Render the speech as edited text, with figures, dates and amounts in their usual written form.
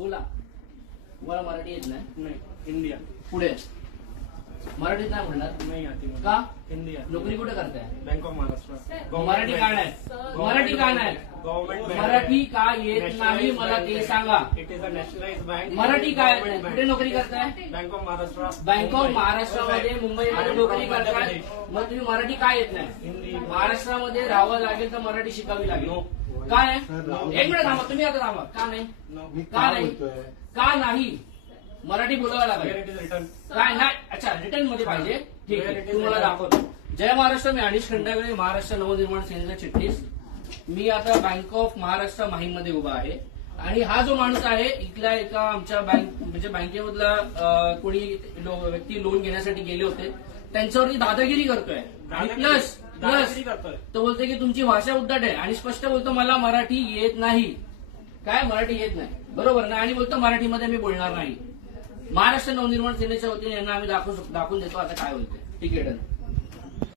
बोला. तुम्हाला मराठी येत नाही? नहीं, हिंदी आती. पुढे मराठीत नाही म्हणणार नहीं आती मुझे. का? हिंदी आती. नोकरी कुठे करताय? Bank of Maharashtra. मराठी का नाही? मराठी का नाही? Government bank. मराठी का येत नाही मला ते सांगा. It is a nationalise bank. Marathi काय कुठे नोकरी करताय? Bank of Maharashtra. Bank of महाराष्ट्रामध्ये मुंबईमध्ये नोकरी करताय. मग तुम्ही मराठी का येत नाही? हिंदी. महाराष्ट्रामध्ये राहावं लागेल तर मराठी शिकावी लागेल. काय? एक मिनिट थांबा, तुम्ही आता थांबा. का नाही? No. का नाही? का नाही? मराठी बोलावं Where लागेल. it is written. काय नाही? अच्छा, रिटर्न मध्ये पाहिजे. ठीक आहे, तुम्हाला दाखवतो. जय महाराष्ट्र. मी अनिश खंडागळे, महाराष्ट्र नवनिर्माण सेनेचा चिटणीस. मी आता बँक ऑफ महाराष्ट्र माहीम मध्ये उभा आहे आणि हा जो माणूस आहे इथल्या एका आमच्या बँक म्हणजे बँकेमधला कोणी व्यक्ती लोन घेण्यासाठी गेले होते त्यांच्यावरती दादागिरी करतोय. आणि प्लस दादागिरी करतोय. तो बोलतोय की तुमची भाषा उद्धट आहे आणि स्पष्ट बोलतो मला मराठी येत नाही. काय मराठी येत नाही? बरोबर ना? आणि बोलतो मराठीमध्ये मी बोलणार नाही. महाराष्ट्र नवनिर्माण सेनेच्या वतीने यांना आम्ही दाखवून देतो आता काय बोलतोय. ठीक आहे, डन.